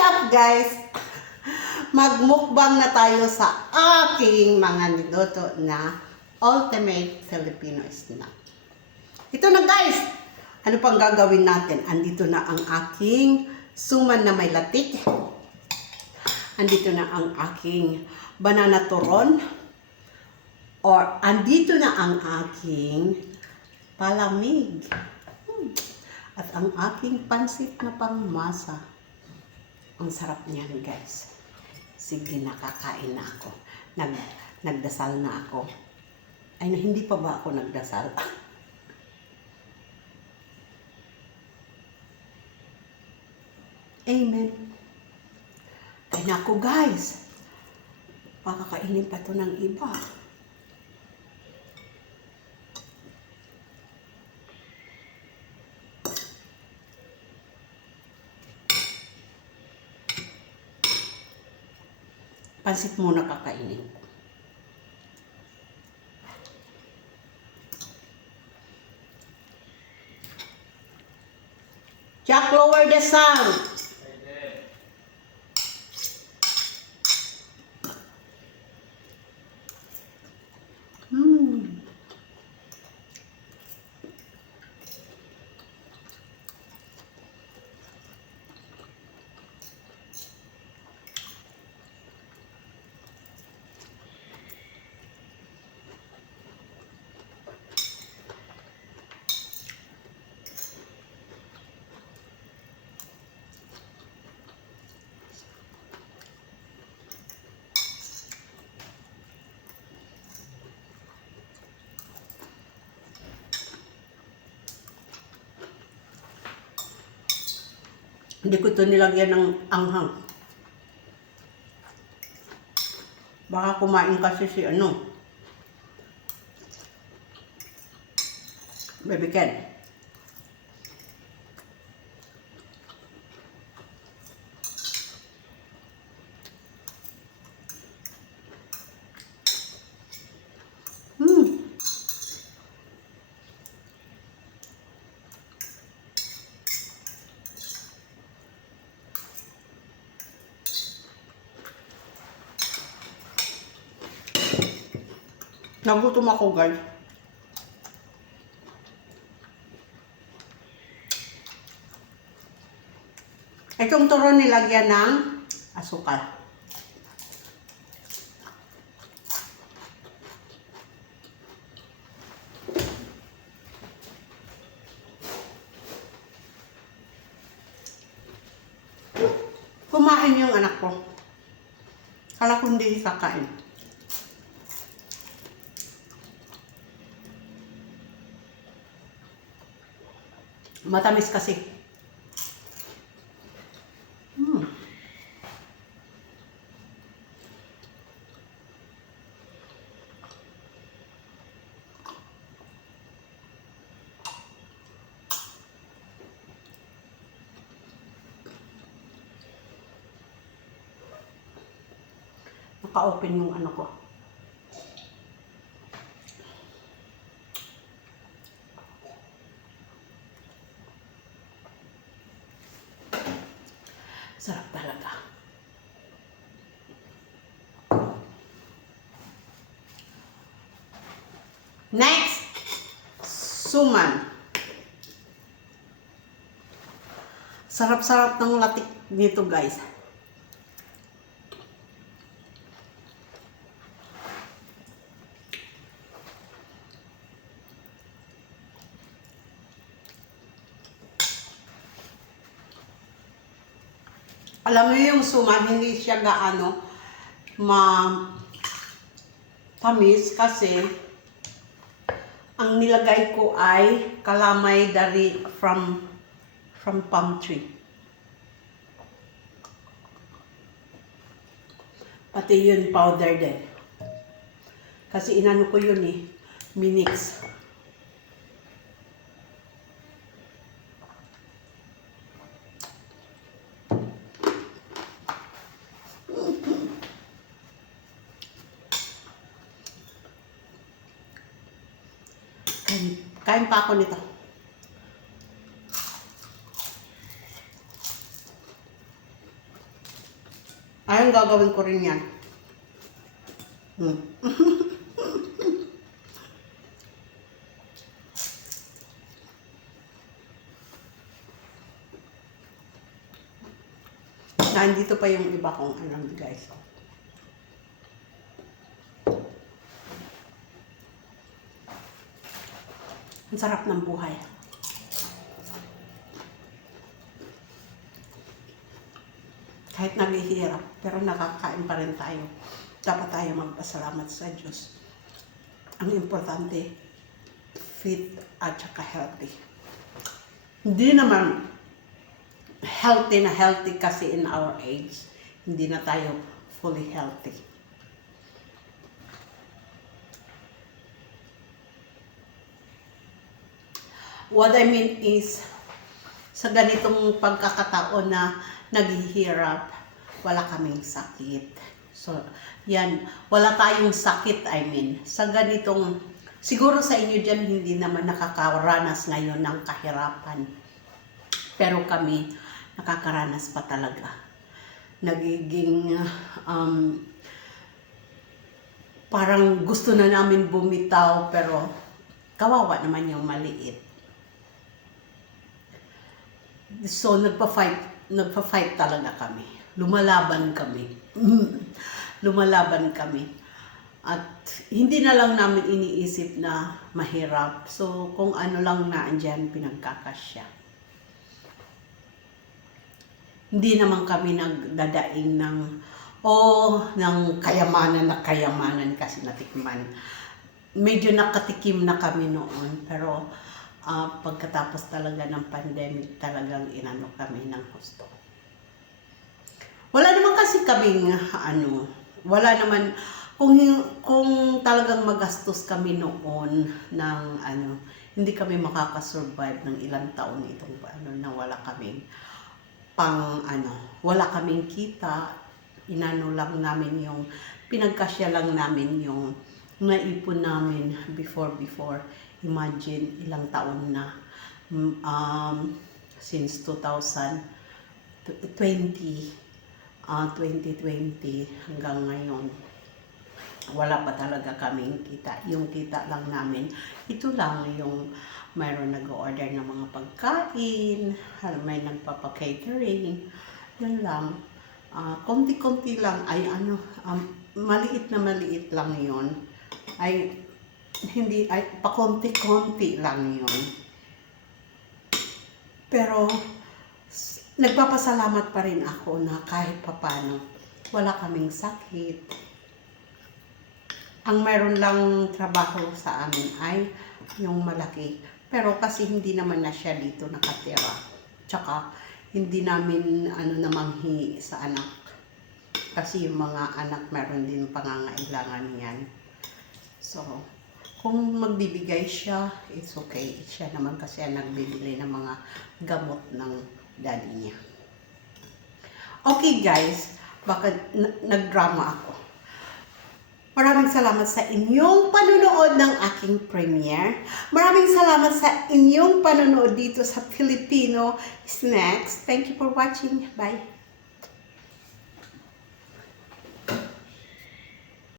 up guys? Magmukbang na tayo sa aking mga niluto na ultimate Filipino snack. Ito na guys! Ano pang gagawin natin? Andito na ang aking suman na may latik. Andito na ang aking banana turon. Or andito na ang aking palamig. At ang aking pansit na pangmasa. Ang sarap niyan guys. Sige, nakakain na ako. Nagdasal na ako. Ay, hindi pa ba ako nagdasal? Amen. Ay naku guys. Pakakainin pa to ng iba. Pansit muna kakainin ko. Jack, lower the sound. Hindi ko ito nilagyan ng anghang. Baka kumain kasi si Baby Ken. Nagutom ako guys. Itong turon nilagyan ng asukal. Kumain yung anak ko. Kala ko hindi kakain. Matamis kasi. Naka-open yung ko. Sarap talaga. Next, suman. Sarap-sarap ng latik nito guys. Alam mo yung suman, hindi siya gaano tamis kasi ang nilagay ko ay kalamay dari from palm tree. Pati yun powder din. Kasi inano ko yun minix. Kain pa ako nito. Ayun, gagawin ko rin yan. Nandito pa yung iba kong guys. Ang sarap ng buhay. Kahit naghihirap, pero nakakain pa rin tayo. Dapat tayo magpasalamat sa Diyos. Ang importante, fit at saka healthy. Hindi naman healthy na healthy kasi in our age. Hindi na tayo fully healthy. What I mean is, sa ganitong pagkakataon na naghihirap, wala kaming sakit. So, yan, wala tayong sakit, I mean. Sa ganitong, siguro sa inyo dyan, hindi naman nakakaranas ngayon ng kahirapan. Pero kami, nakakaranas pa talaga. Nagiging, parang gusto na namin bumitaw, pero kawawa naman yung maliit. So, nagpa-fight talaga kami. Lumalaban kami. Lumalaban kami. At hindi na lang namin iniisip na mahirap. So, kung ano lang na andyan, pinagkakasya. Hindi naman kami nagdadaing ng kayamanan na kayamanan kasi natikman. Medyo nakatikim na kami noon, pero pagkatapos talaga ng pandemic, talagang inano kami ng husto. Wala naman kasi kaming wala naman, kung talagang magastos kami noon ng hindi kami makakasurvive ng ilang taon itong na wala kaming wala kaming kita, inano lang namin yung, pinagkasya lang namin yung naipon namin before. Imagine, ilang taon na, since 2020 hanggang ngayon, wala pa talaga kaming kita. Yung kita lang namin, ito lang yung mayroon nag-order ng mga pagkain, may nagpapa-catering, yun lang. Konti-konti lang ay maliit na maliit lang yun. Hindi, pakonti-konti lang yun. Pero, nagpapasalamat pa rin ako na kahit papano, wala kaming sakit. Ang meron lang trabaho sa amin ay yung malaki. Pero kasi hindi naman na siya dito nakatira. Tsaka, hindi namin namanghi sa anak. Kasi yung mga anak meron din pangangailangan yan. So, kung magbibigay siya, it's okay. Siya naman kasi ang nagbibili ng mga gamot ng daddy niya. Okay guys, baka nagdrama ako. Maraming salamat sa inyong panonood ng aking premiere. Maraming salamat sa inyong panonood dito sa Filipino Snacks. Thank you for watching. Bye!